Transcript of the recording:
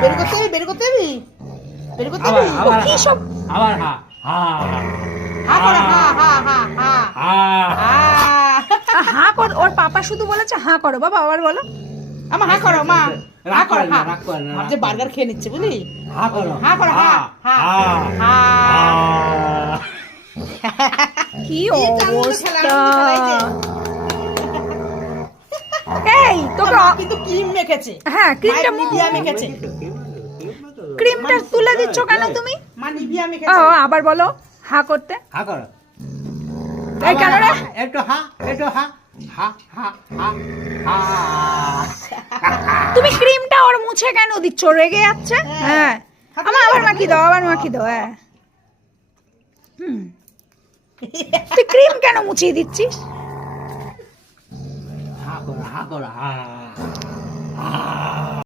বের করতে হবে, বের করতে হবে, বের করতে হবে। কি সব আবার হা হা হা করো, হা হা হা হা হা হা। হা কর। ওর পাপা শুধু বলেছে হা করো, বাবা আবার বলো। আমা হা করো, মা হা করো, হা। রাগ করে না, ভাবছে বার্গার খেয়ে নিচ্ছে বুঝলি। হা করো, হা করো, হা হা হা। কি এই চামচে খেলা, অবস্থা! আনন্দ খেলা, এই যে। এই তোকে মা কিন্তু ক্রিম মেখেছে। হ্যাঁ, ক্রিমটা মায়ের নিভিয়া মেখেছে। ক্রিমটা তুলে দিচ্ছ কেন তুমি? মা নিভিয়া ও মেখেছে। আবার বলো হা করতে। হা করো। এই কেন রে? একটু হা, একটু হা হা হা হা হা। তুমি ক্রিমটা ওর মুছে কেন দিচ্ছ? রেগে যাচ্ছে। হ্যাঁ, আবার মাখি দাও, আবার মাখি দাও। হ্যাঁ, তুই ক্রিম কেন মুছিয়ে দিচ্ছিস? হা করো, হা করো, হা।